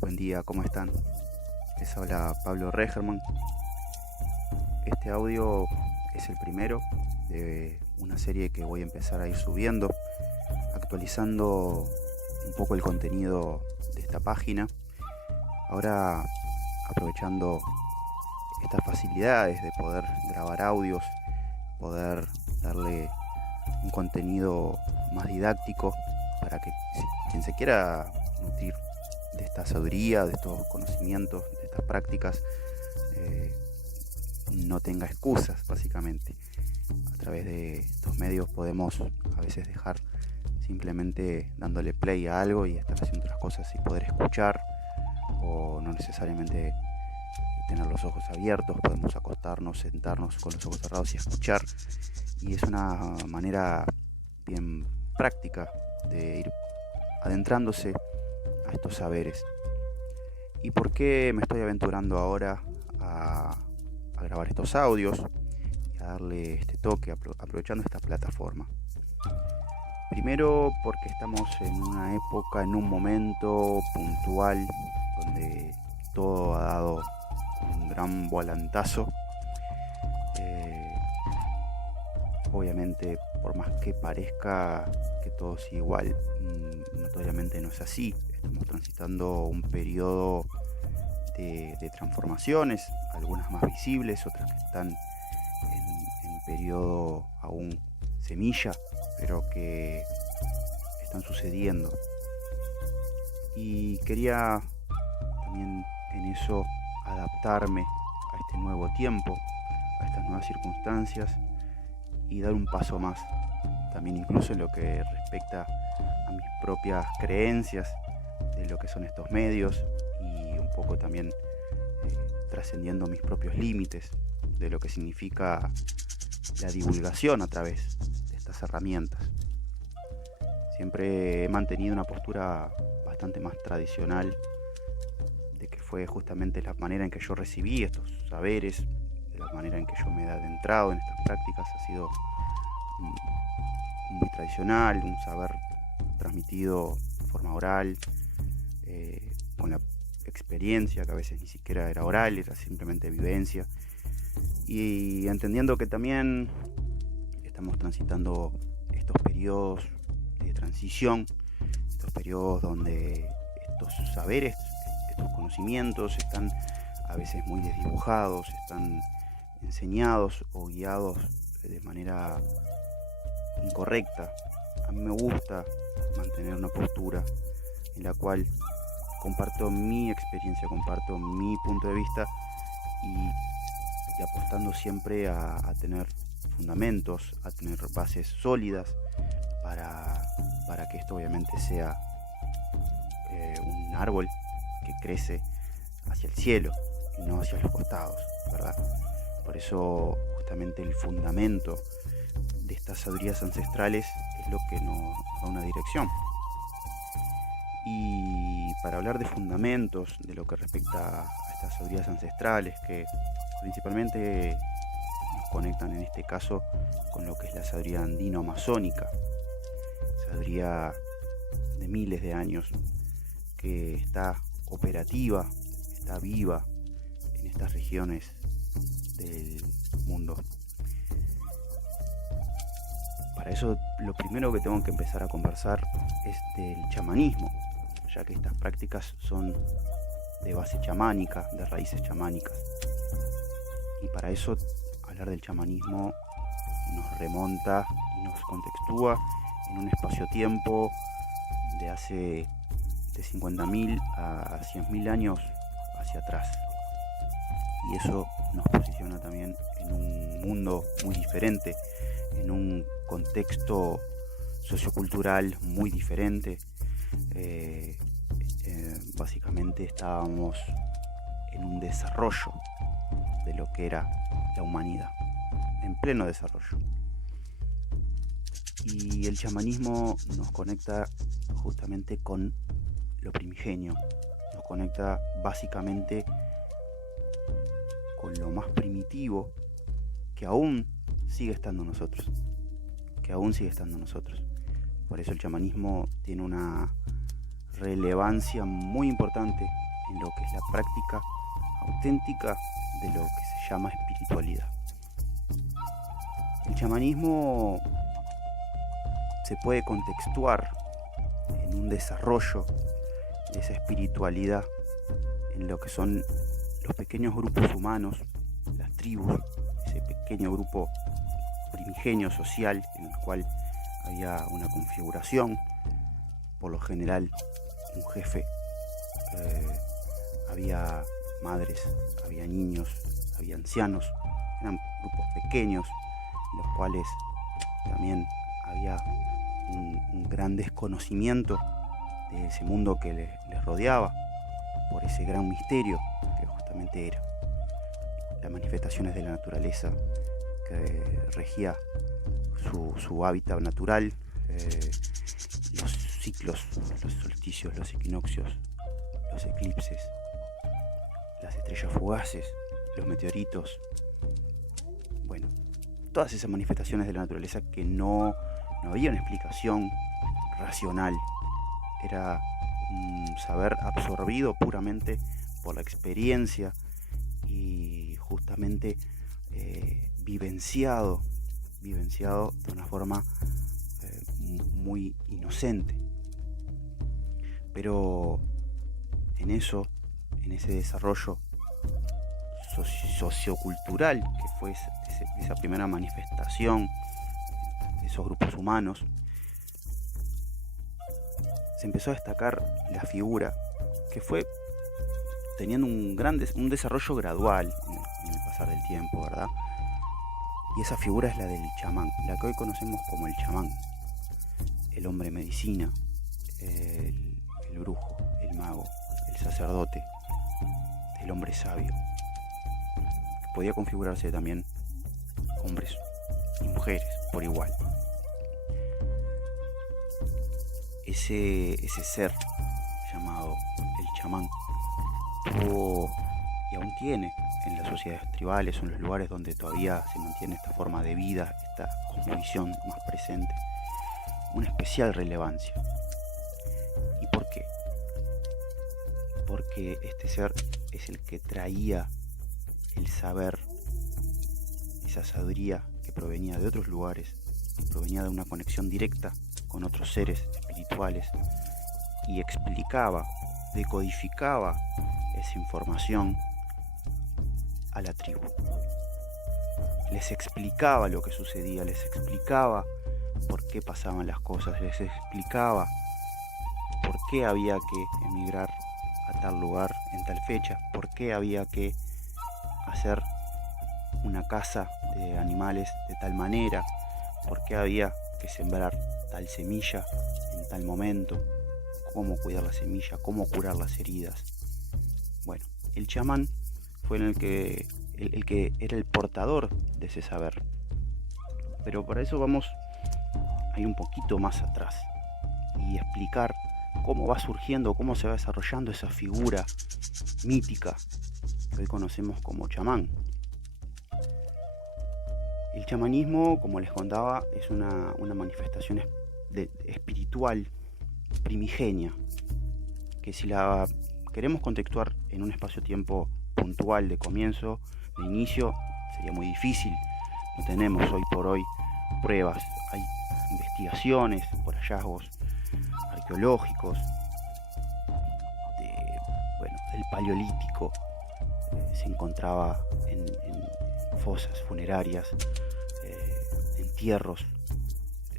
Buen día, ¿cómo están? Les habla Pablo Regerman. Este audio es el primero de una serie que voy a empezar a ir subiendo, actualizando un poco el contenido de esta página. Ahora aprovechando estas facilidades de poder grabar audios, poder darle un contenido más didáctico para que quien se quiera nutrir de esta sabiduría, de estos conocimientos, de estas prácticas, no tenga excusas, básicamente. A través de estos medios podemos a veces dejar simplemente dándole play a algo y estar haciendo otras cosas y poder escuchar, o no necesariamente tener los ojos abiertos, podemos acostarnos, sentarnos con los ojos cerrados y escuchar, y es una manera bien práctica de ir adentrándose a estos saberes. ¿Y por qué me estoy aventurando ahora a grabar estos audios y a darle este toque aprovechando esta plataforma? Primero porque estamos en una época, en un momento puntual donde todo ha dado un gran volantazo. Obviamente, por más que parezca que todo sigue igual, notoriamente no es así. Estamos transitando un periodo de transformaciones, algunas más visibles, otras que están en periodo aún semilla, pero que están sucediendo. Y quería también en eso adaptarme a este nuevo tiempo, a estas nuevas circunstancias, y dar un paso más, también incluso en lo que respecta a mis propias creencias de lo que son estos medios, y un poco también trascendiendo mis propios límites de lo que significa la divulgación a través de estas herramientas. Siempre he mantenido una postura bastante más tradicional, de que fue justamente la manera en que yo recibí estos saberes, de la manera en que yo me he adentrado en estas prácticas. Ha sido muy tradicional, un saber transmitido de forma oral, con la experiencia, que a veces ni siquiera era oral, era simplemente vivencia, y entendiendo que también estamos transitando estos periodos de transición, estos periodos donde estos saberes, estos conocimientos están a veces muy desdibujados, están enseñados o guiados de manera incorrecta. A mí me gusta mantener una postura en la cual comparto mi experiencia, comparto mi punto de vista, y apostando siempre a tener fundamentos, a tener bases sólidas para que esto obviamente sea un árbol que crece hacia el cielo y no hacia los costados, ¿verdad? Por eso justamente el fundamento de estas sabidurías ancestrales es lo que nos da una dirección. Y para hablar de fundamentos, de lo que respecta a estas sabidurías ancestrales, que principalmente nos conectan en este caso con lo que es la sabiduría andino-amazónica, sabiduría de miles de años, que está operativa, está viva en estas regiones del mundo. Para eso lo primero que tengo que empezar a conversar es del chamanismo, ya que estas prácticas son de base chamánica, de raíces chamánicas. Y para eso hablar del chamanismo nos remonta y nos contextúa en un espacio-tiempo de hace de 50.000 a 100.000 años hacia atrás. Y eso nos posiciona también en un mundo muy diferente, en un contexto sociocultural muy diferente. Básicamente estábamos en un desarrollo de lo que era la humanidad, en pleno desarrollo. Y el chamanismo nos conecta justamente con lo primigenio, nos conecta básicamente con lo más primitivo que aún sigue estando en nosotros, Por eso el chamanismo tiene una relevancia muy importante en lo que es la práctica auténtica de lo que se llama espiritualidad. El chamanismo se puede contextuar en un desarrollo de esa espiritualidad en lo que son los pequeños grupos humanos, las tribus, ese pequeño grupo primigenio social en el cual había una configuración, por lo general un jefe, había madres, había niños, había ancianos, eran grupos pequeños en los cuales también había un gran desconocimiento de ese mundo que les rodeaba, por ese gran misterio que justamente era las manifestaciones de la naturaleza que regía su hábitat natural, los ciclos, los solsticios, los equinoccios, los eclipses, las estrellas fugaces, los meteoritos. Bueno, todas esas manifestaciones de la naturaleza que no había una explicación racional. Era un saber absorbido puramente por la experiencia y justamente vivenciado de una forma muy inocente. Pero en ese desarrollo sociocultural que fue esa primera manifestación de esos grupos humanos, se empezó a destacar la figura que fue teniendo un desarrollo gradual en el pasar del tiempo, ¿verdad? Y esa figura es la del chamán, la que hoy conocemos como el chamán, el hombre medicina, el brujo, el mago, el sacerdote, el hombre sabio. Podía configurarse también hombres y mujeres por igual. Ese ser llamado el chamán tuvo y aún tiene en las sociedades tribales o en los lugares donde todavía se mantiene esta forma de vida, esta cosmovisión más presente, una especial relevancia. ¿Y por qué? Porque este ser es el que traía el saber, esa sabiduría que provenía de otros lugares, provenía de una conexión directa con otros seres espirituales y explicaba, decodificaba esa información a la tribu. Les explicaba lo que sucedía, les explicaba por qué pasaban las cosas, les explicaba por qué había que emigrar a tal lugar en tal fecha, por qué había que hacer una caza de animales de tal manera, por qué había que sembrar tal semilla en tal momento, cómo cuidar la semilla, cómo curar las heridas. Bueno, el chamán fue el que era el portador de ese saber. Pero para eso vamos a ir un poquito más atrás y explicar cómo va surgiendo, cómo se va desarrollando esa figura mítica que hoy conocemos como chamán. El chamanismo, como les contaba, es una manifestación espiritual primigenia, que si la queremos contextuar en un espacio-tiempo puntual de comienzo, de inicio, sería muy difícil. No tenemos hoy por hoy pruebas, hay investigaciones por hallazgos arqueológicos del Paleolítico, se encontraba en fosas funerarias, entierros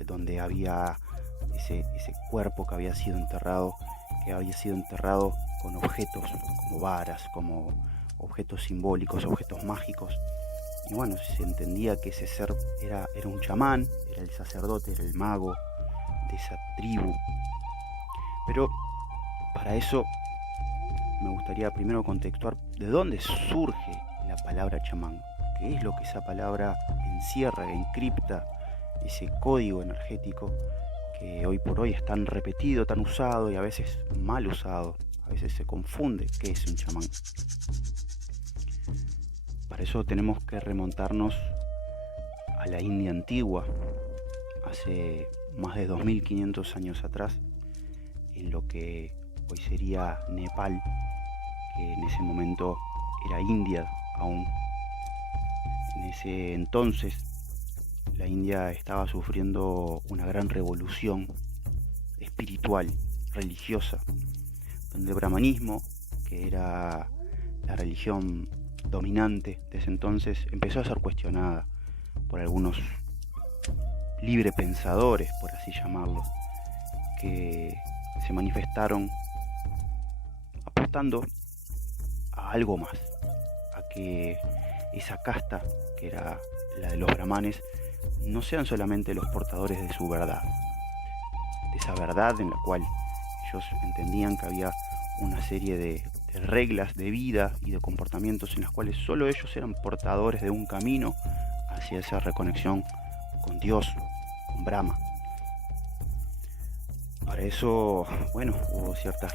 donde había ese cuerpo que había sido enterrado con objetos como varas, como objetos simbólicos, objetos mágicos. Y bueno, se entendía que ese ser era un chamán, era el sacerdote, era el mago de esa tribu. Pero para eso me gustaría primero contextuar de dónde surge la palabra chamán, qué es lo que esa palabra encierra, encripta, ese código energético que hoy por hoy es tan repetido, tan usado y a veces mal usado. A veces se confunde qué es un chamán. Para eso tenemos que remontarnos a la India antigua, hace más de 2500 años atrás, en lo que hoy sería Nepal, que en ese momento era India aún. En ese entonces la India estaba sufriendo una gran revolución espiritual, religiosa, donde el brahmanismo, que era la religión dominante de ese entonces, empezó a ser cuestionada por algunos librepensadores, por así llamarlo, que se manifestaron apostando a algo más, a que esa casta, que era la de los brahmanes, no sean solamente los portadores de su verdad, de esa verdad en la cual ellos entendían que había una serie de reglas de vida y de comportamientos en las cuales solo ellos eran portadores de un camino hacia esa reconexión con Dios, con Brahma. Para eso, bueno, hubo cierta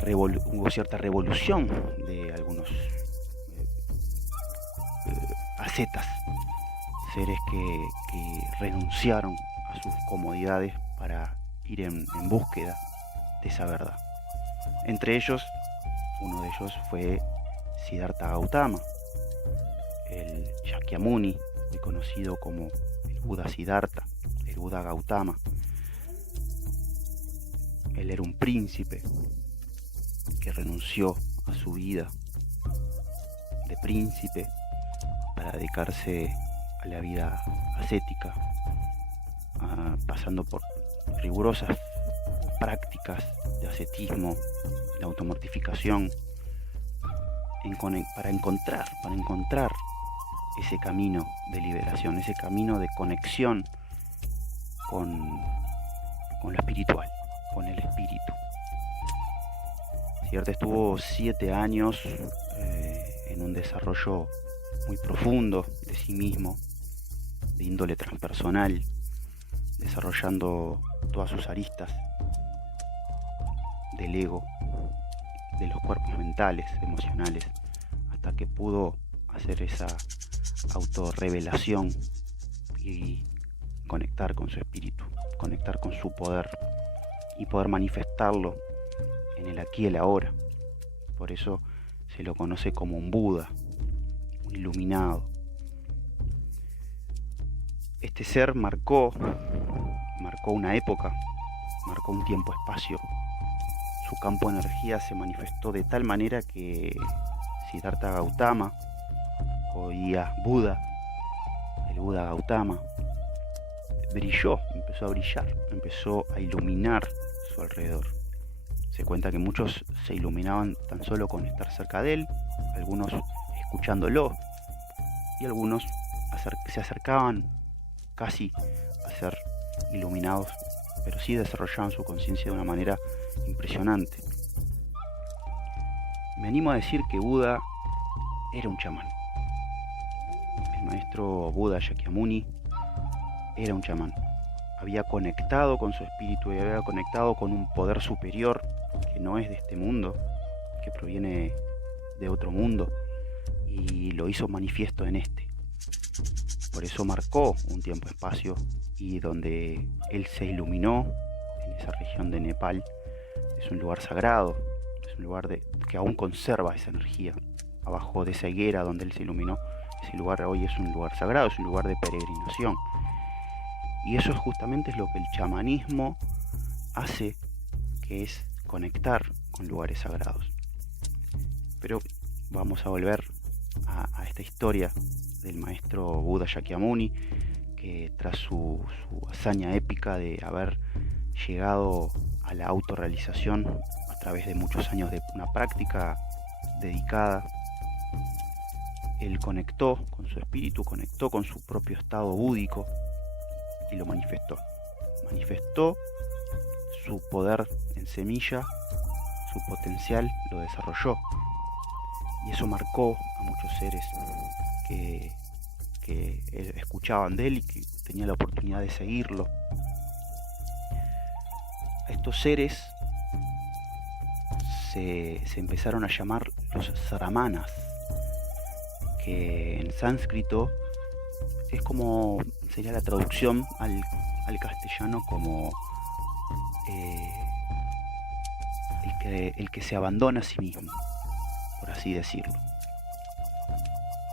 revolución de algunos ascetas, seres que renunciaron a sus comodidades para ir en búsqueda de esa verdad. Entre ellos, uno de ellos fue Siddhartha Gautama, el Shakyamuni, hoy conocido como el Buda Siddhartha, el Buda Gautama. Él era un príncipe que renunció a su vida de príncipe para dedicarse a la vida ascética, pasando por rigurosas prácticas de ascetismo, de automortificación, para encontrar ese camino de liberación, ese camino de conexión con lo espiritual, con el espíritu. Siddhartha estuvo 7 años en un desarrollo muy profundo de sí mismo, de índole transpersonal, desarrollando todas sus aristas del ego, de los cuerpos mentales, emocionales, hasta que pudo hacer esa autorrevelación y conectar con su espíritu, conectar con su poder y poder manifestarlo en el aquí y el ahora. Por eso se lo conoce como un Buda, un iluminado. Este ser marcó una época, marcó un tiempo-espacio. Su campo de energía se manifestó de tal manera que Siddhartha Gautama, hoy día Buda, el Buda Gautama, brilló, empezó a brillar, empezó a iluminar su alrededor. Se cuenta que muchos se iluminaban tan solo con estar cerca de él, algunos escuchándolo, y algunos se acercaban casi a ser iluminados, pero sí desarrollaban su conciencia de una manera impresionante. Me animo a decir que Buda era un chamán. El maestro Buda Shakyamuni era un chamán. Había conectado con su espíritu y había conectado con un poder superior que no es de este mundo, que proviene de otro mundo, y lo hizo manifiesto en este. Por eso marcó un tiempo-espacio, y donde él se iluminó, en esa región de Nepal, es un lugar sagrado, es un lugar que aún conserva esa energía. Abajo de esa higuera donde él se iluminó, ese lugar hoy es un lugar sagrado, es un lugar de peregrinación. Y eso justamente es lo que el chamanismo hace, que es conectar con lugares sagrados. Pero vamos a volver a esta historia del maestro Buda Shakyamuni, que tras su hazaña épica de haber llegado a la autorrealización a través de muchos años de una práctica dedicada, él conectó con su espíritu, conectó con su propio estado búdico y lo manifestó. Manifestó su poder en semilla, su potencial lo desarrolló. Y eso marcó a muchos seres que escuchaban de él y que tenían la oportunidad de seguirlo. A estos seres se empezaron a llamar los Sramanas, que en sánscrito es como sería la traducción al castellano como el que se abandona a sí mismo, por así decirlo.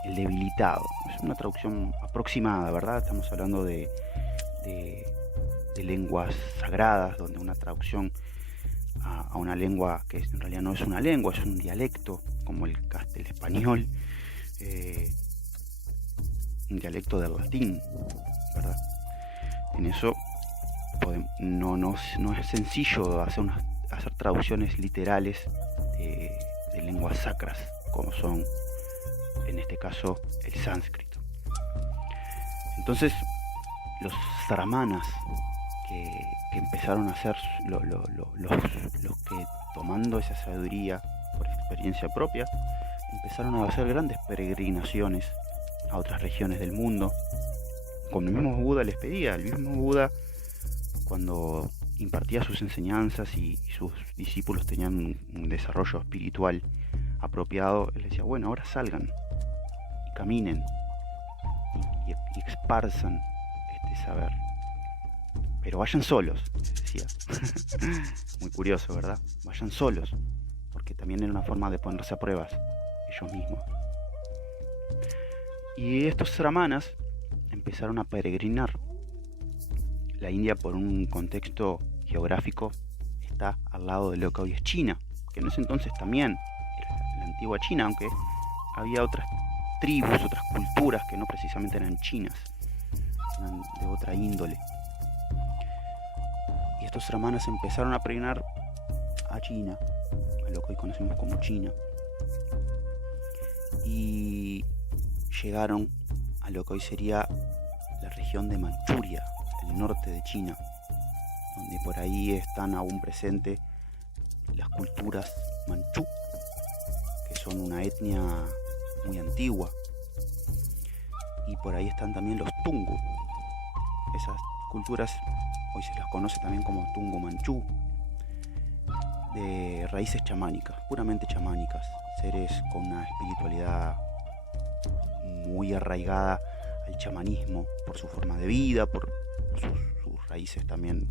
El debilitado. Es una traducción aproximada, ¿verdad? Estamos hablando de lenguas sagradas, donde una traducción a una lengua que en realidad no es una lengua, es un dialecto, como el español, un dialecto del latín, ¿verdad? En eso no es sencillo hacer traducciones literales de lenguas sacras, como son, en este caso, el sánscrito. Entonces, los saramanas que empezaron a ser los que, tomando esa sabiduría por experiencia propia, empezaron a hacer grandes peregrinaciones a otras regiones del mundo, como el mismo Buda les pedía. El mismo Buda, cuando impartía sus enseñanzas y sus discípulos tenían un desarrollo espiritual apropiado, él les decía, bueno, ahora salgan y caminen y esparzan este saber, pero vayan solos, decía. Muy curioso, ¿verdad? Vayan solos, porque también era una forma de ponerse a pruebas ellos mismos. Y estos sramanas empezaron a peregrinar. La India, por un contexto geográfico, está al lado de lo que hoy es China, que en ese entonces también era la antigua China, aunque había otras tribus, otras culturas que no precisamente eran chinas, eran de otra índole. Y estos sramanas empezaron a peregrinar a China, a lo que hoy conocemos como China, y llegaron a lo que hoy sería la región de Manchuria, el norte de China, donde por ahí están aún presentes las culturas manchú, que son una etnia muy antigua, y por ahí están también los tungu. Esas culturas hoy se las conoce también como tungu manchú, de raíces chamánicas, puramente chamánicas, seres con una espiritualidad muy arraigada al chamanismo por su forma de vida, por sus raíces también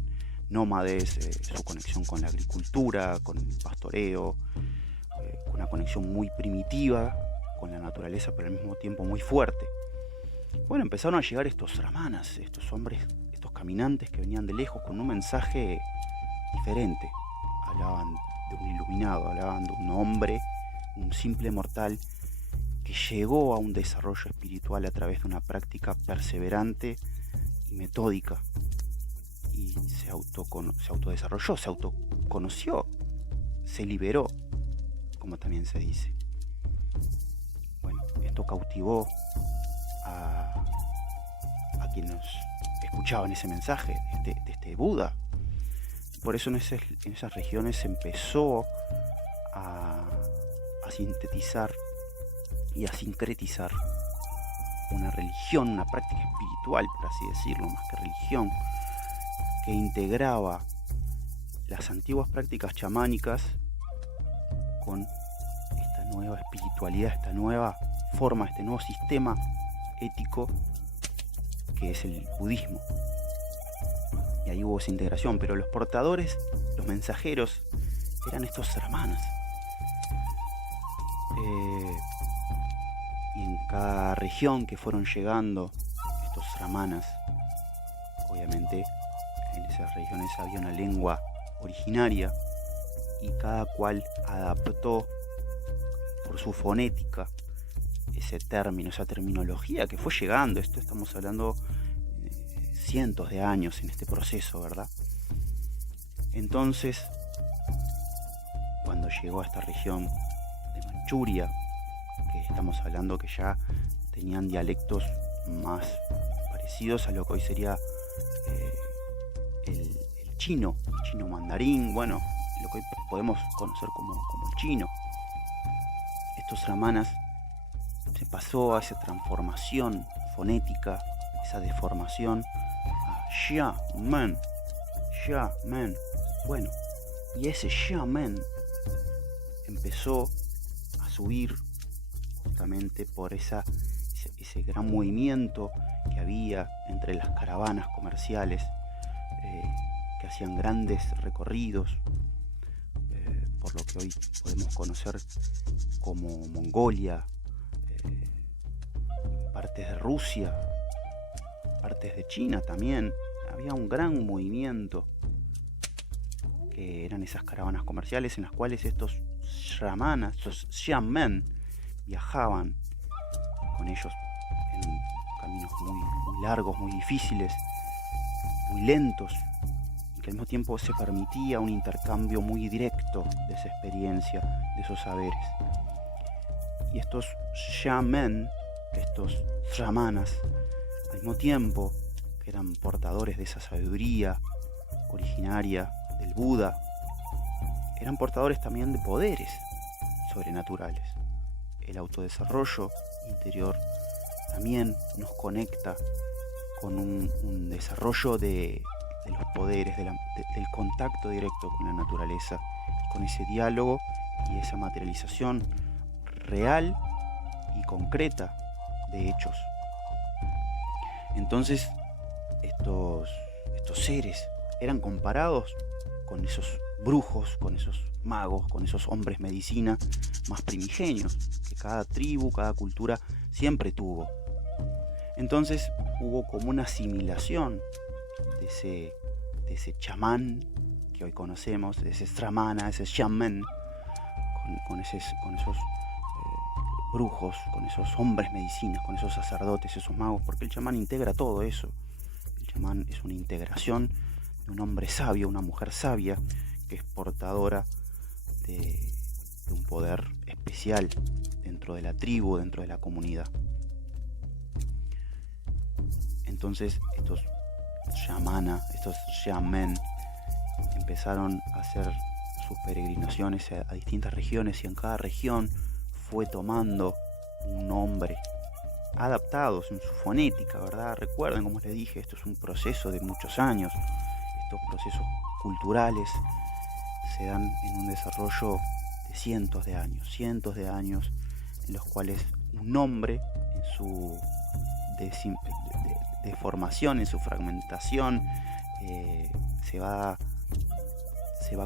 nómades, su conexión con la agricultura, con el pastoreo, con una conexión muy primitiva con la naturaleza, pero al mismo tiempo muy fuerte. Bueno, empezaron a llegar estos sramanas, estos hombres, estos caminantes que venían de lejos con un mensaje diferente. Hablaban de un iluminado, hablaban de un hombre, un simple mortal, que llegó a un desarrollo espiritual a través de una práctica perseverante y metódica, y se autodesarrolló, se autoconoció, se liberó, como también se dice. Bueno, esto cautivó a quienes escuchaban ese mensaje de este Buda. Por eso en esas regiones se empezó a sintetizar y a sincretizar una religión, una práctica espiritual, por así decirlo, más que religión, que integraba las antiguas prácticas chamánicas con esta nueva espiritualidad, esta nueva forma, este nuevo sistema ético que es el budismo. Y ahí hubo esa integración, pero los portadores, los mensajeros, eran estos sramanas. Y en cada región que fueron llegando estos sramanas, obviamente en esas regiones había una lengua originaria y cada cual adaptó por su fonética ese término, esa terminología que fue llegando. Esto estamos hablando cientos de años en este proceso, ¿verdad? Entonces, cuando llegó a esta región de Manchuria, que estamos hablando que ya tenían dialectos más parecidos a lo que hoy sería el chino mandarín, bueno, lo que hoy podemos conocer como el chino. Estos sramanas se pasó a esa transformación fonética, esa deformación a Xiamen. Bueno, y ese Xiamen empezó a subir justamente por ese gran movimiento que había entre las caravanas comerciales que hacían grandes recorridos por lo que hoy podemos conocer como Mongolia, partes de Rusia, partes de China también. Había un gran movimiento que eran esas caravanas comerciales en las cuales estos shamanas, estos shaman, viajaban con ellos en caminos muy largos, muy difíciles, muy lentos, y que al mismo tiempo se permitía un intercambio muy directo de esa experiencia, de esos saberes. Y estos shaman, estos shamanas, al mismo tiempo que eran portadores de esa sabiduría originaria del Buda, eran portadores también de poderes sobrenaturales. El autodesarrollo interior también nos conecta con un desarrollo de los poderes, del contacto directo con la naturaleza, y con ese diálogo y esa materialización real y concreta de hechos. Entonces, estos seres eran comparados con esos brujos, con esos magos, con esos hombres medicina más primigenios que cada tribu, cada cultura siempre tuvo. Entonces hubo como una asimilación de ese chamán que hoy conocemos, de ese stramana, ese shaman, con esos brujos, con esos hombres medicinas, con esos sacerdotes, esos magos, porque el chamán integra todo eso. El chamán es una integración de un hombre sabio, una mujer sabia, que es portadora de un poder especial dentro de la tribu, dentro de la comunidad. Entonces estos shamanas, estos shaman, empezaron a hacer sus peregrinaciones a distintas regiones, y en cada región fue tomando un nombre adaptados en su fonética, ¿verdad? Recuerden, como les dije, esto es un proceso de muchos años. Estos procesos culturales se dan en un desarrollo de cientos de años, en los cuales un nombre en su deformación, en su fragmentación, se va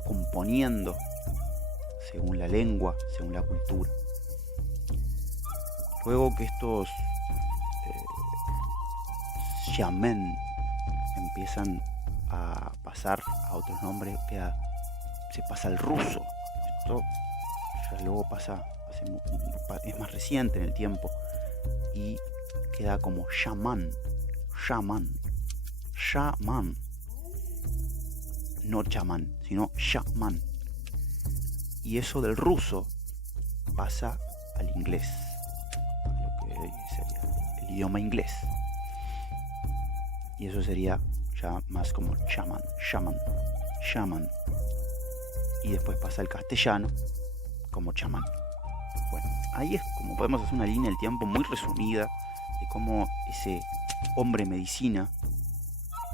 componiendo según la lengua, según la cultura. Luego que estos shaman empiezan a pasar a otros nombres, se pasa al ruso. Esto ya luego pasa, es más reciente en el tiempo, y queda como shaman, no chamán, sino shaman. Y eso del ruso pasa al inglés, a lo que sería el idioma inglés. Y eso sería ya más como shaman. Y después pasa al castellano como chamán. Bueno, ahí es como podemos hacer una línea del tiempo muy resumida de cómo ese hombre medicina,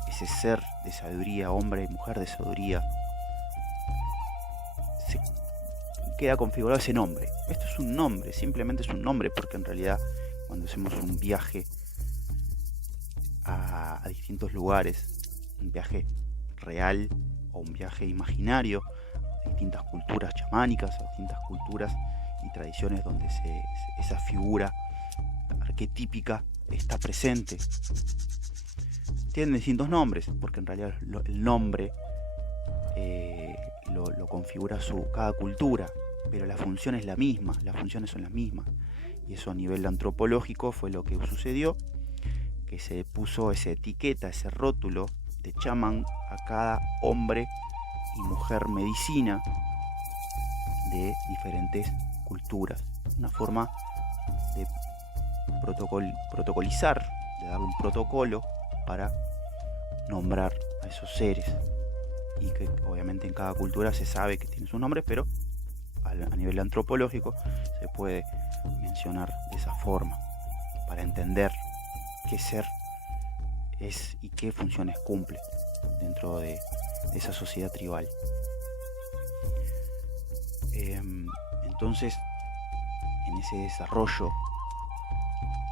ese ser de sabiduría, hombre y mujer de sabiduría, se queda configurado ese nombre. Esto es un nombre, simplemente es un nombre, porque en realidad cuando hacemos un viaje a distintos lugares, un viaje real o un viaje imaginario, a distintas culturas chamánicas, a distintas culturas y tradiciones donde esa figura arquetípica está presente, tienen distintos nombres, porque en realidad el nombre lo configura cada cultura, pero la función es la misma, las funciones son las mismas. Y eso a nivel antropológico fue lo que sucedió, que se puso esa etiqueta, ese rótulo de chamán a cada hombre y mujer medicina de diferentes culturas. Una forma de protocolizar, de darle un protocolo para nombrar a esos seres, y que obviamente en cada cultura se sabe que tiene sus nombres, pero a nivel antropológico se puede mencionar de esa forma para entender qué ser es y qué funciones cumple dentro de esa sociedad tribal. Entonces, en ese desarrollo,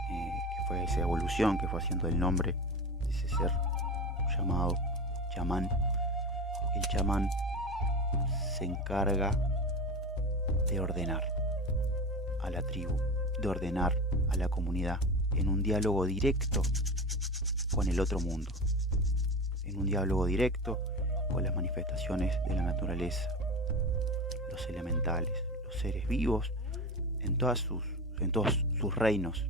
que fue esa evolución que fue haciendo el nombre de ese ser llamado chamán, el chamán se encarga de ordenar a la tribu, de ordenar a la comunidad en un diálogo directo con el otro mundo, en un diálogo directo con las manifestaciones de la naturaleza, los elementales, los seres vivos en todos sus reinos,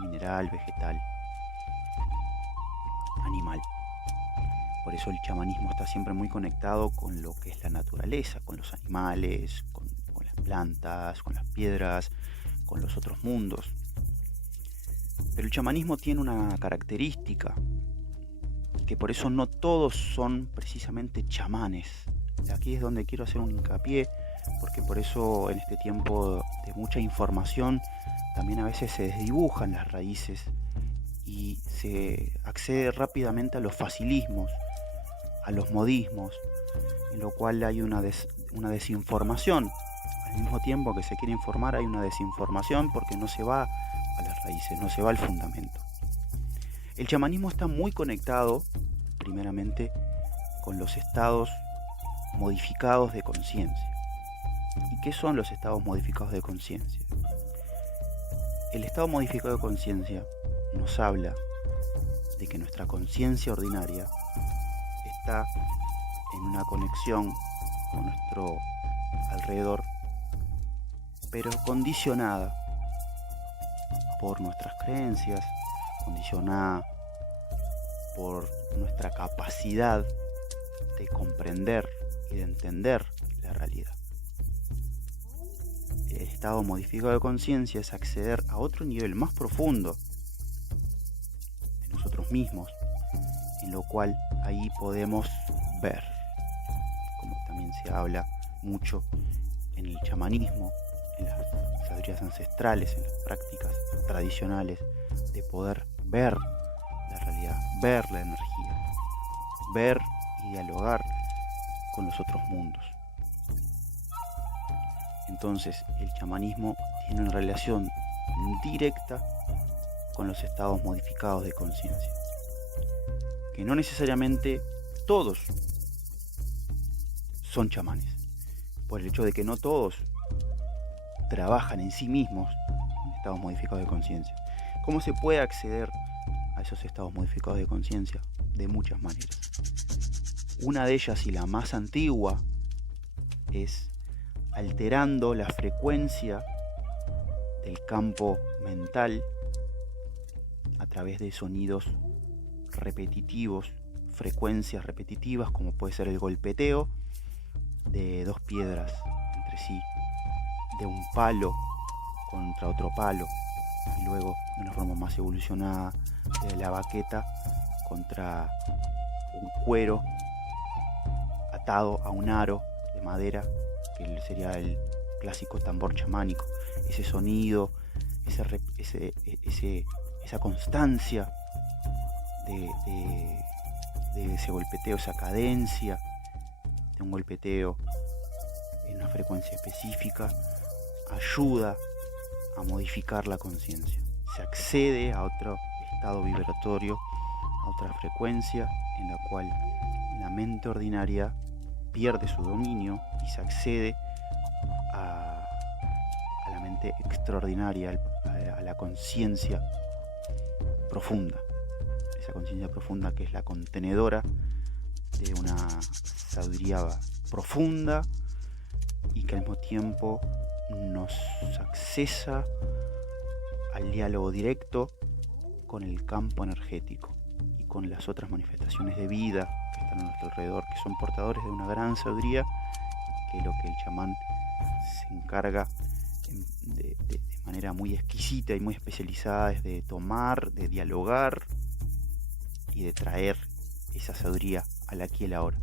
mineral, vegetal, animal. Por eso el chamanismo está siempre muy conectado con lo que es la naturaleza, con los animales, con las plantas, con las piedras, con los otros mundos. Pero el chamanismo tiene una característica, que por eso no todos son precisamente chamanes. Aquí es donde quiero hacer un hincapié, porque por eso en este tiempo de mucha información también a veces se desdibujan las raíces y se accede rápidamente a los facilismos, a los modismos, en lo cual hay una desinformación. Al mismo tiempo que se quiere informar, hay una desinformación porque no se va a las raíces, no se va al fundamento. El chamanismo está muy conectado, primeramente, con los estados modificados de conciencia. ¿Y qué son los estados modificados de conciencia? El estado modificado de conciencia nos habla de que nuestra conciencia ordinaria está en una conexión con nuestro alrededor, pero condicionada por nuestras creencias, condicionada por nuestra capacidad de comprender y de entender la realidad. El estado modificado de conciencia es acceder a otro nivel más profundo de nosotros mismos, en lo cual ahí podemos ver, como también se habla mucho en el chamanismo, en las sabidurías ancestrales, en las prácticas tradicionales, de poder ver la realidad, ver la energía, ver y dialogar con los otros mundos. Entonces el chamanismo tiene una relación directa con los estados modificados de conciencia, que no necesariamente todos son chamanes, por el hecho de que no todos trabajan en sí mismos en estados modificados de conciencia. ¿Cómo se puede acceder a esos estados modificados de conciencia? De muchas maneras. Una de ellas, y la más antigua, es alterando la frecuencia del campo mental a través de sonidos repetitivos, frecuencias repetitivas, como puede ser el golpeteo de dos piedras entre sí, de un palo contra otro palo, y luego de una forma más evolucionada de la baqueta contra un cuero atado a un aro de madera, que sería el clásico tambor chamánico. Ese sonido, esa constancia de ese golpeteo, esa cadencia de un golpeteo en una frecuencia específica, ayuda a modificar la conciencia. Se accede a otro estado vibratorio, a otra frecuencia en la cual la mente ordinaria pierde su dominio y se accede a la mente extraordinaria, a la conciencia profunda. Esa conciencia profunda que es la contenedora de una sabiduría profunda y que al mismo tiempo nos accesa al diálogo directo con el campo energético y con las otras manifestaciones de vida que están a nuestro alrededor, que son portadores de una gran sabiduría, que es lo que el chamán se encarga de manera muy exquisita y muy especializada, es de tomar, de dialogar y de traer esa sabiduría al aquí y el ahora.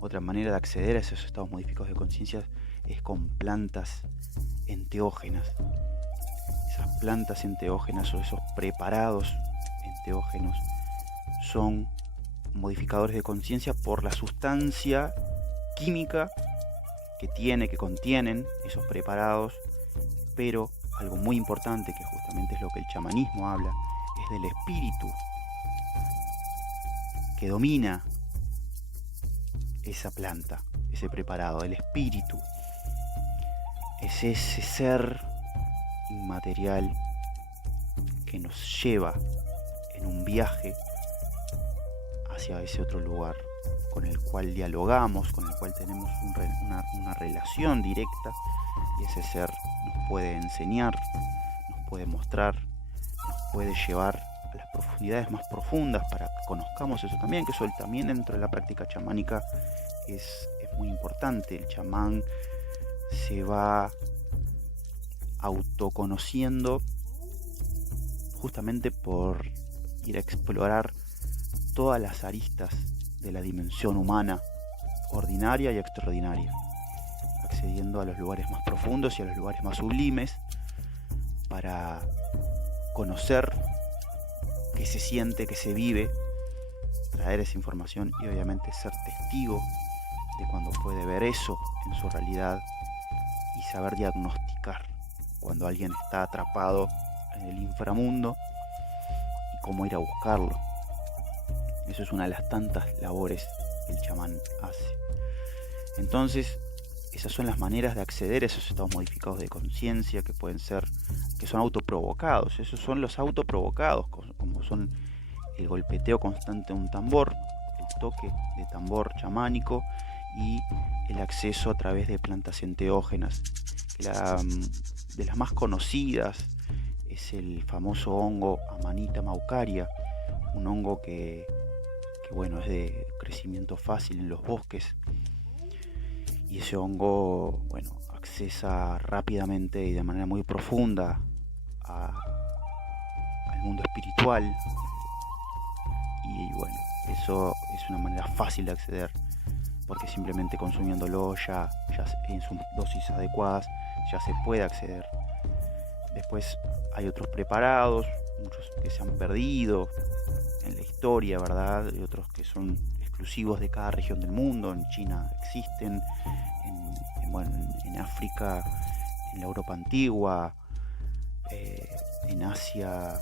Otra manera de acceder a esos estados modificados de conciencia es con plantas enteógenas. Esas plantas enteógenas o esos preparados enteógenos son modificadores de conciencia por la sustancia química que contienen esos preparados, pero algo muy importante, que justamente es lo que el chamanismo habla, es del espíritu que domina esa planta, ese preparado, el espíritu. es ese ser inmaterial que nos lleva en un viaje hacia ese otro lugar, con el cual dialogamos, con el cual tenemos una relación directa, y ese ser nos puede enseñar, nos puede mostrar, nos puede llevar a las profundidades más profundas para que conozcamos eso también, que eso también dentro de la práctica chamánica es muy importante. El chamán se va autoconociendo justamente por ir a explorar todas las aristas de la dimensión humana, ordinaria y extraordinaria, accediendo a los lugares más profundos y a los lugares más sublimes para conocer qué se siente, qué se vive, traer esa información y obviamente ser testigo de cuando puede ver eso en su realidad y saber diagnosticar cuando alguien está atrapado en el inframundo y cómo ir a buscarlo. Eso es una de las tantas labores que el chamán hace. Entonces, esas son las maneras de acceder a esos estados modificados de conciencia que pueden ser, que son autoprovocados. Esos son los autoprovocados, como son el golpeteo constante de un tambor, el toque de tambor chamánico y el acceso a través de plantas enteógenas. De las más conocidas es el famoso hongo Amanita maucaria, un hongo que bueno, es de crecimiento fácil en los bosques, y ese hongo, bueno, accesa rápidamente y de manera muy profunda al mundo espiritual, y bueno, eso es una manera fácil de acceder, porque simplemente consumiéndolo ya en sus dosis adecuadas ya se puede acceder. Después hay otros preparados, muchos que se han perdido en la historia, ¿verdad? Y otros que son exclusivos de cada región del mundo. En China existen, en África, en la Europa antigua, en Asia,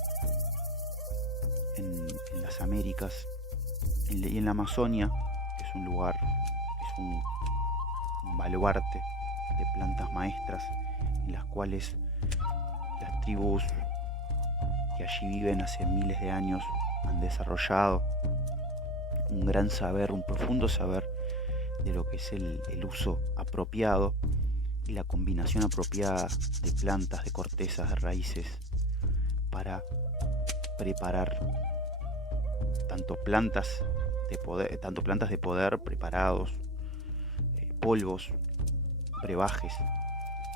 en las Américas y en la Amazonia, que es un lugar, es un baluarte de plantas maestras en las cuales las tribus que allí viven hace miles de años han desarrollado un gran saber, un profundo saber de lo que es el uso apropiado y la combinación apropiada de plantas, de cortezas, de raíces para preparar tanto plantas de poder preparados, polvos, brebajes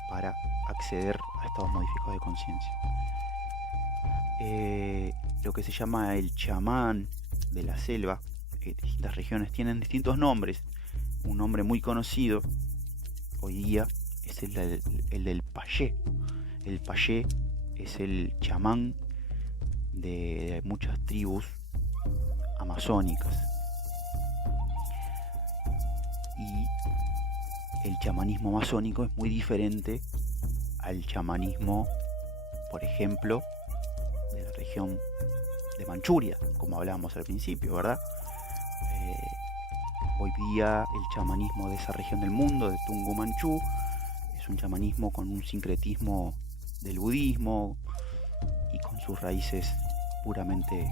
para acceder a estados modificados de conciencia. Lo que se llama el chamán de la selva, distintas regiones tienen distintos nombres. Un nombre muy conocido hoy día es el del payé. El payé es el chamán de muchas tribus amazónicas, y el chamanismo amazónico es muy diferente al chamanismo, por ejemplo, de la región de Manchuria, como hablábamos al principio, ¿verdad? Hoy día el chamanismo de esa región del mundo, de Tungu Manchú, es un chamanismo con un sincretismo del budismo y con sus raíces puramente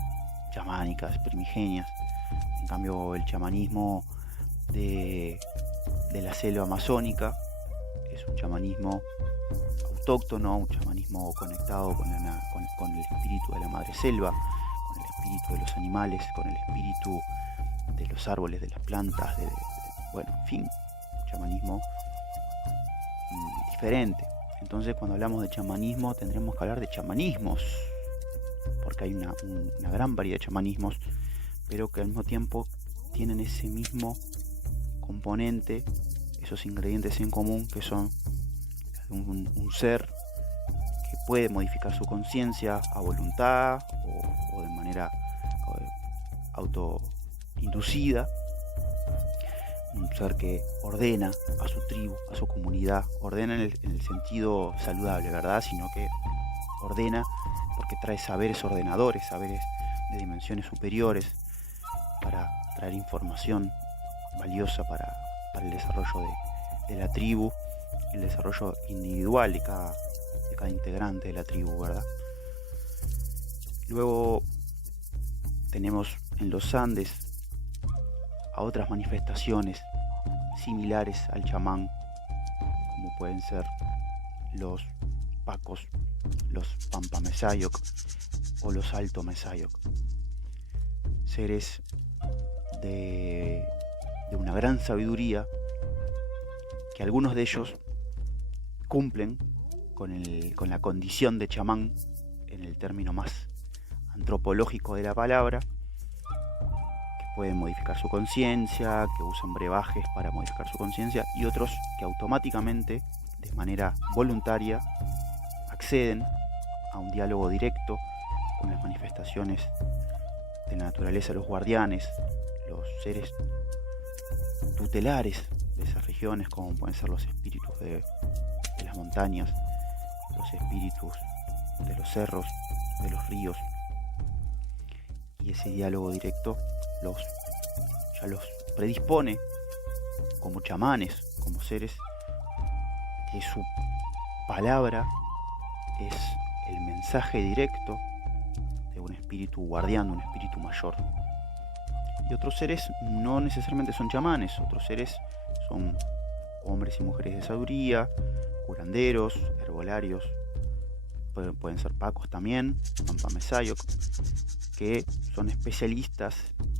chamánicas, primigenias. En cambio, el chamanismo de la selva amazónica es un chamanismo autóctono, un chamanismo conectado con el espíritu de la madre selva, con el espíritu de los animales, con el espíritu de los árboles, de las plantas, bueno, en fin, un chamanismo diferente. Entonces, cuando hablamos de chamanismo, tendremos que hablar de chamanismos, porque hay una gran variedad de chamanismos, pero que al mismo tiempo tienen ese mismo componente, esos ingredientes en común, que son un ser que puede modificar su conciencia a voluntad o de manera autoinducida, un ser que ordena a su tribu, a su comunidad, ordena en el sentido saludable, ¿verdad? Sino que ordena porque trae saberes ordenadores, saberes de dimensiones superiores, para traer información valiosa para el desarrollo de la tribu el desarrollo individual de cada integrante de la tribu, ¿verdad? Luego tenemos en los Andes a otras manifestaciones similares al chamán, como pueden ser los pacos, los Pampamesayoc o los Alto Mesayoc, seres de una gran sabiduría, que algunos de ellos cumplen con la condición de chamán en el término más antropológico de la palabra, que pueden modificar su conciencia, que usan brebajes para modificar su conciencia, y otros que automáticamente, de manera voluntaria, acceden a un diálogo directo con las manifestaciones de la naturaleza, los guardianes, los seres tutelares de esas regiones, como pueden ser los espíritus de las montañas, los espíritus de los cerros, de los ríos. Y ese diálogo directo ya los predispone como chamanes, como seres que su palabra es el mensaje directo de un espíritu guardián, de un espíritu mayor. Y otros seres no necesariamente son chamanes, otros seres son hombres y mujeres de sabiduría, curanderos, herbolarios, pueden ser pacos también, Pampamesayoc, que son especialistas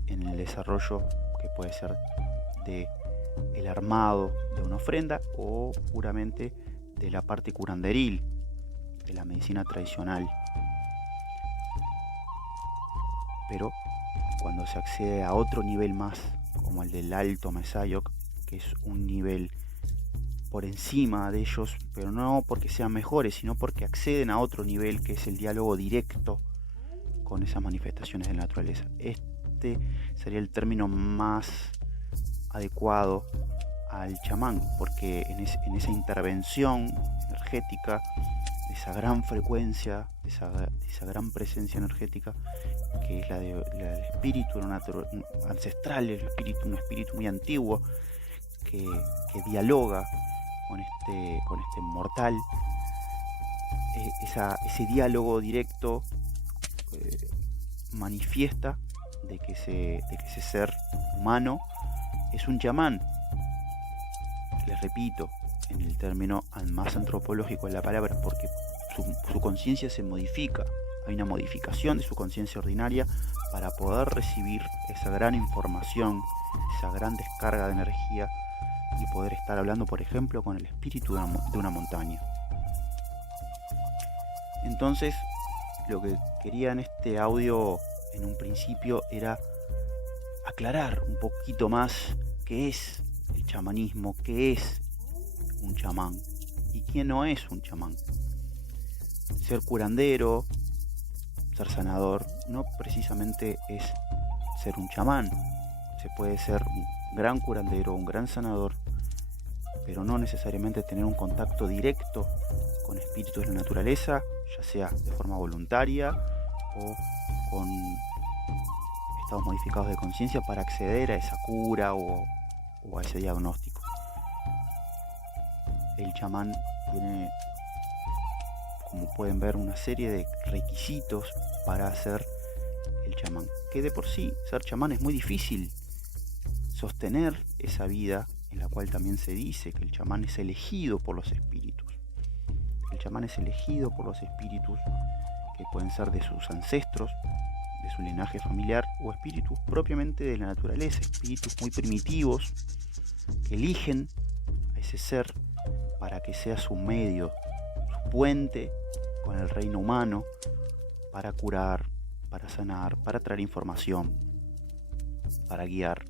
en el desarrollo que puede ser de el armado de una ofrenda o puramente de la parte curanderil de la medicina tradicional. Pero cuando se accede a otro nivel más, como el del Alto Mesayoc, que es un nivel por encima de ellos, pero no porque sean mejores, sino porque acceden a otro nivel, que es el diálogo directo con esas manifestaciones de la naturaleza. Este sería el término más adecuado al chamán, porque en esa intervención energética, de esa gran frecuencia, de esa gran presencia energética, que es la del espíritu ancestral, un espíritu muy antiguo, que dialoga con este mortal, ese diálogo directo manifiesta de que ese ser humano es un chamán. Les repito, en el término más antropológico de la palabra, porque su conciencia se modifica. Hay una modificación de su conciencia ordinaria para poder recibir esa gran información, esa gran descarga de energía, y poder estar hablando, por ejemplo, con el espíritu de una montaña. Entonces, lo que quería en este audio en un principio era aclarar un poquito más qué es el chamanismo, qué es un chamán y quién no es un chamán. Ser curandero, ser sanador, no precisamente es ser un chamán. Se puede ser un gran curandero, un gran sanador, pero no necesariamente tener un contacto directo con espíritus de la naturaleza, ya sea de forma voluntaria o con estados modificados de conciencia para acceder a esa cura o a ese diagnóstico. El chamán tiene, como pueden ver, una serie de requisitos para ser el chamán, que de por sí ser chamán es muy difícil. Sostener esa vida en la cual también se dice que el chamán es elegido por los espíritus. El chamán es elegido por los espíritus que pueden ser de sus ancestros, de su linaje familiar, o espíritus propiamente de la naturaleza, espíritus muy primitivos que eligen a ese ser para que sea su medio, su puente con el reino humano, para curar, para sanar, para traer información, para guiar.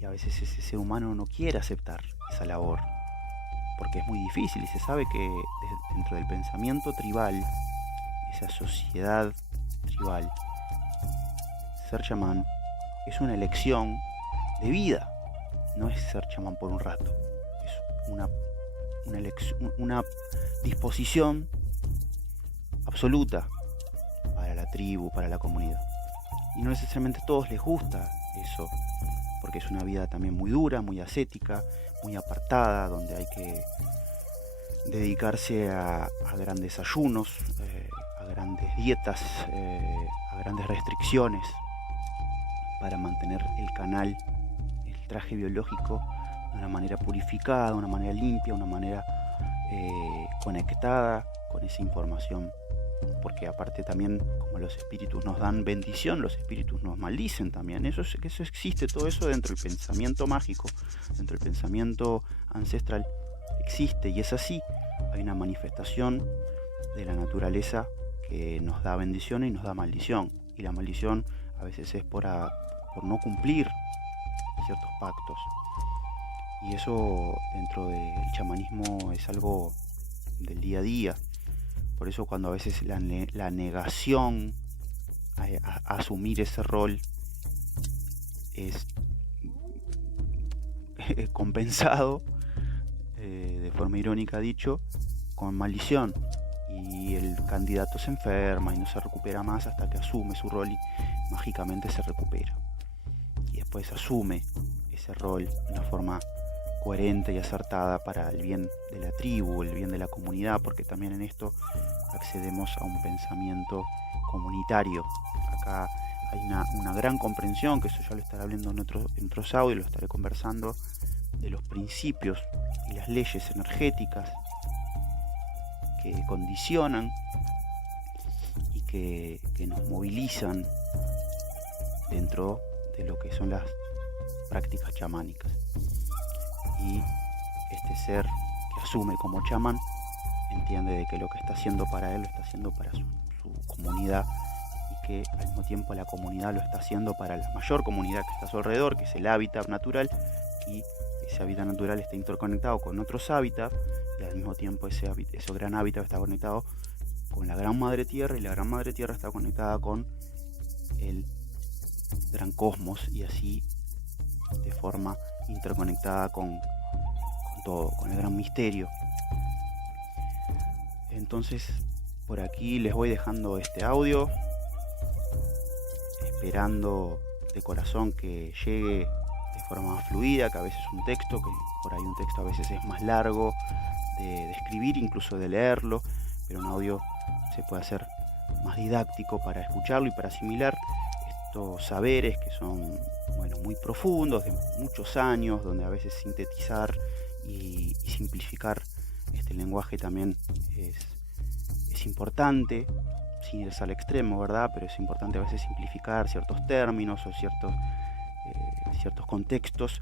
Y a veces ese ser humano no quiere aceptar esa labor, porque es muy difícil, y se sabe que dentro del pensamiento tribal, esa sociedad tribal, ser chamán es una elección de vida, no es ser chamán por un rato, es una disposición absoluta para la tribu, para la comunidad. Y no necesariamente a todos les gusta eso, porque es una vida también muy dura, muy ascética, muy apartada, donde hay que dedicarse a grandes ayunos, a grandes dietas, a grandes restricciones para mantener el canal, el traje biológico de una manera purificada, de una manera limpia, de una manera conectada con esa información, porque aparte también, como los espíritus nos dan bendición, los espíritus nos maldicen también. Eso existe, todo eso dentro del pensamiento mágico, dentro del pensamiento ancestral existe, y es así. Hay una manifestación de la naturaleza que nos da bendición y nos da maldición, y la maldición a veces es por no cumplir ciertos pactos. Y eso dentro del chamanismo es algo del día a día. Por eso cuando a veces la negación a asumir ese rol es compensado, de forma irónica dicho, con maldición. Y el candidato se enferma y no se recupera más hasta que asume su rol y mágicamente se recupera. Y después asume ese rol de una forma coherente y acertada para el bien de la tribu, el bien de la comunidad, porque también en esto accedemos a un pensamiento comunitario. Acá hay una gran comprensión, que eso ya lo estaré hablando en otros audios, lo estaré conversando, de los principios y las leyes energéticas que condicionan y que nos movilizan dentro de lo que son las prácticas chamánicas. Y este ser que asume como chamán entiende de que lo que está haciendo para él lo está haciendo para su comunidad, y que al mismo tiempo la comunidad lo está haciendo para la mayor comunidad que está a su alrededor, que es el hábitat natural, y ese hábitat natural está interconectado con otros hábitats, y al mismo tiempo ese gran hábitat está conectado con la gran madre tierra, y la gran madre tierra está conectada con el gran cosmos, y así de forma interconectada con todo, con el gran misterio. Entonces por aquí les voy dejando este audio, esperando de corazón que llegue de forma más fluida, que a veces un texto, que por ahí un texto a veces es más largo de escribir, incluso de leerlo, pero un audio se puede hacer más didáctico para escucharlo y para asimilar estos saberes que son, muy profundos, de muchos años, donde a veces sintetizar y simplificar este lenguaje también es importante, sin irse al extremo, ¿verdad? Pero es importante a veces simplificar ciertos términos o ciertos contextos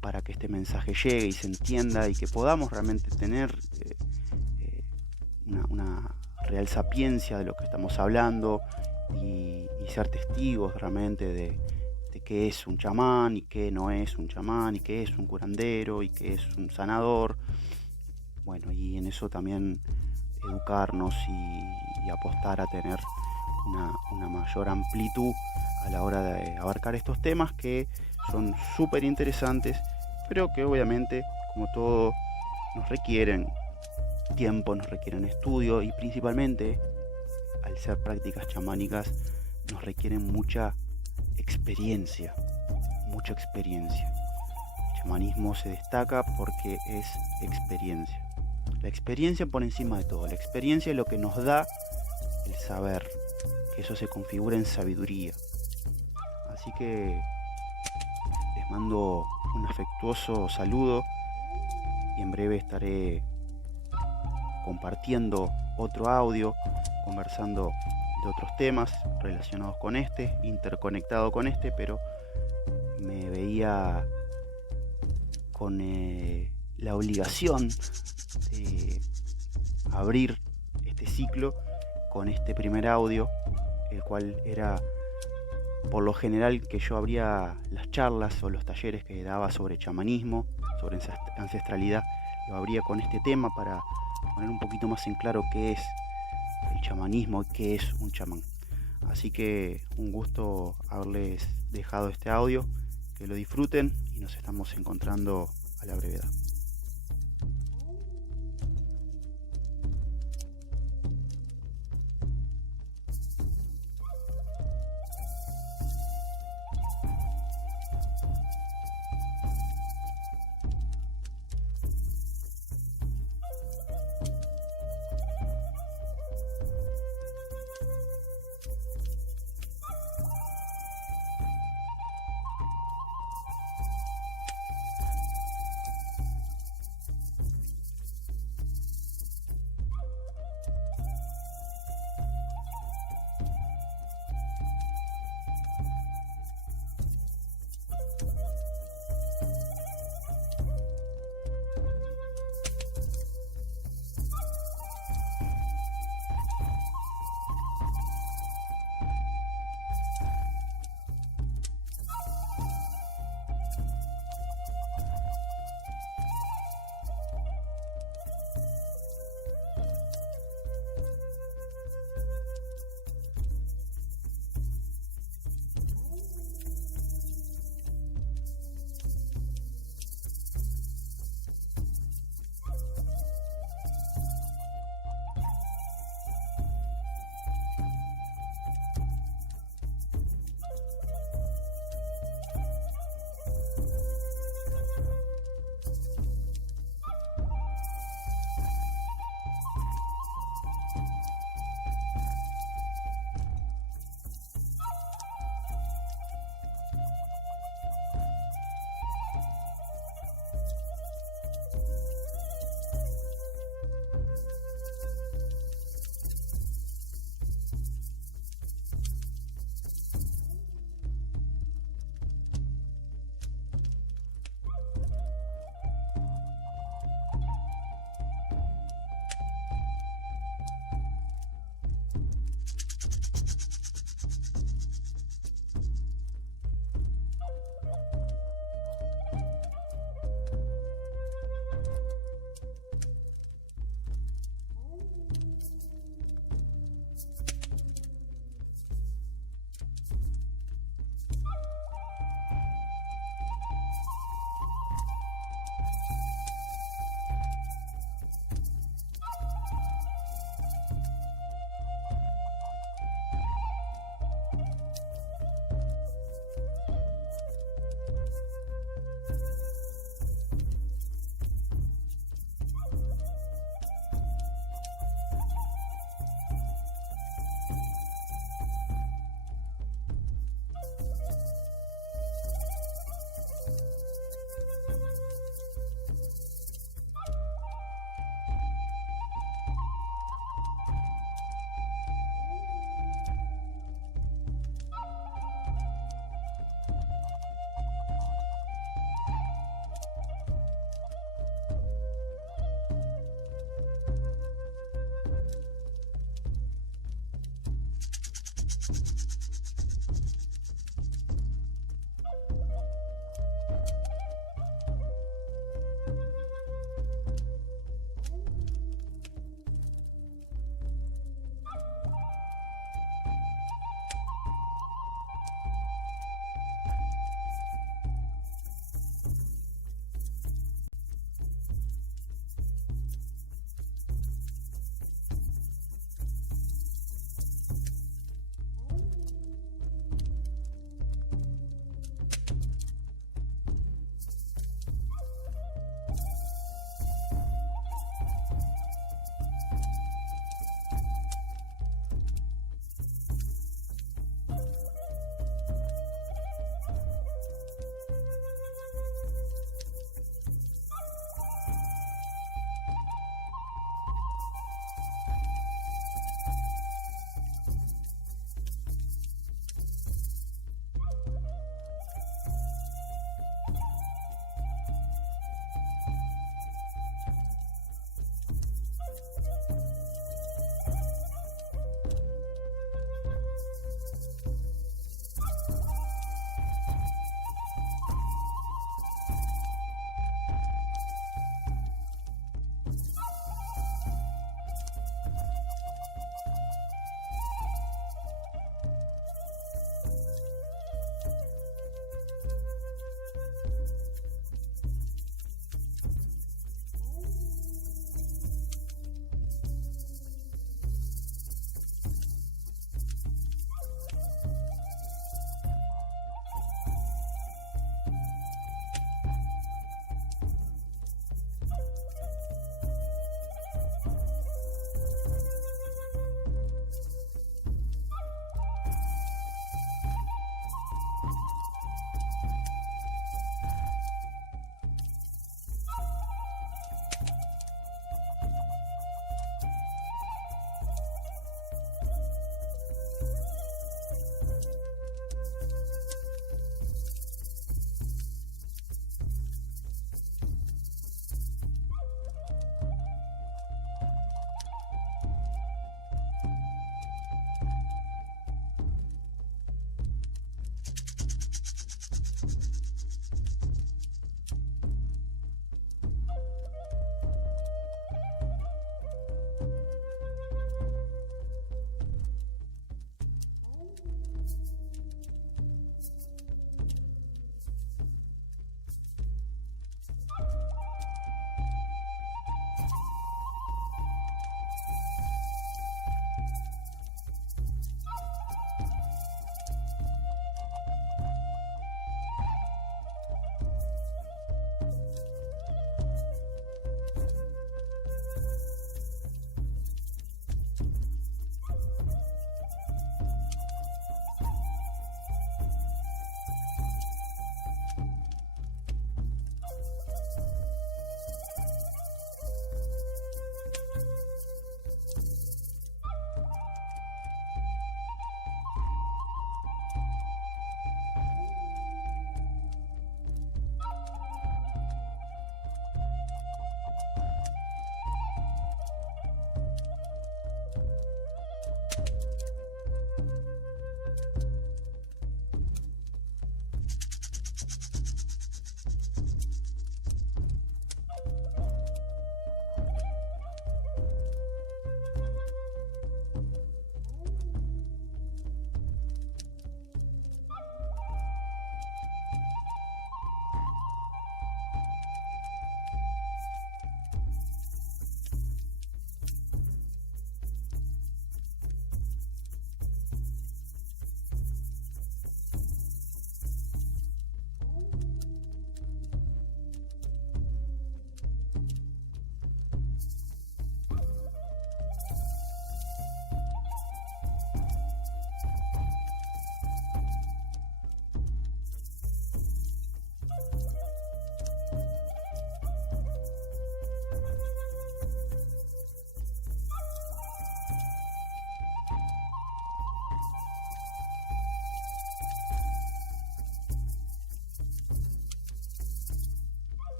para que este mensaje llegue y se entienda, y que podamos realmente tener una real sapiencia de lo que estamos hablando, y ser testigos realmente de qué es un chamán y qué no es un chamán, y qué es un curandero y qué es un sanador. Y en eso también educarnos y apostar a tener una mayor amplitud a la hora de abarcar estos temas, que son súper interesantes, pero que obviamente, como todo, nos requieren tiempo, nos requieren estudio, y principalmente, al ser prácticas chamánicas, nos requieren mucha experiencia. El chamanismo se destaca porque es experiencia. La experiencia por encima de todo. La experiencia es lo que nos da el saber, que eso se configura en sabiduría. Así que les mando un afectuoso saludo, y en breve estaré compartiendo otro audio, conversando de otros temas relacionados con este, interconectado con este, pero me veía con la obligación de abrir este ciclo con este primer audio, el cual era por lo general que yo abría las charlas o los talleres que daba sobre chamanismo, sobre ancestralidad. Lo abría con este tema para poner un poquito más en claro qué es el chamanismo y qué es un chamán. Así que un gusto haberles dejado este audio, que lo disfruten, y nos estamos encontrando a la brevedad.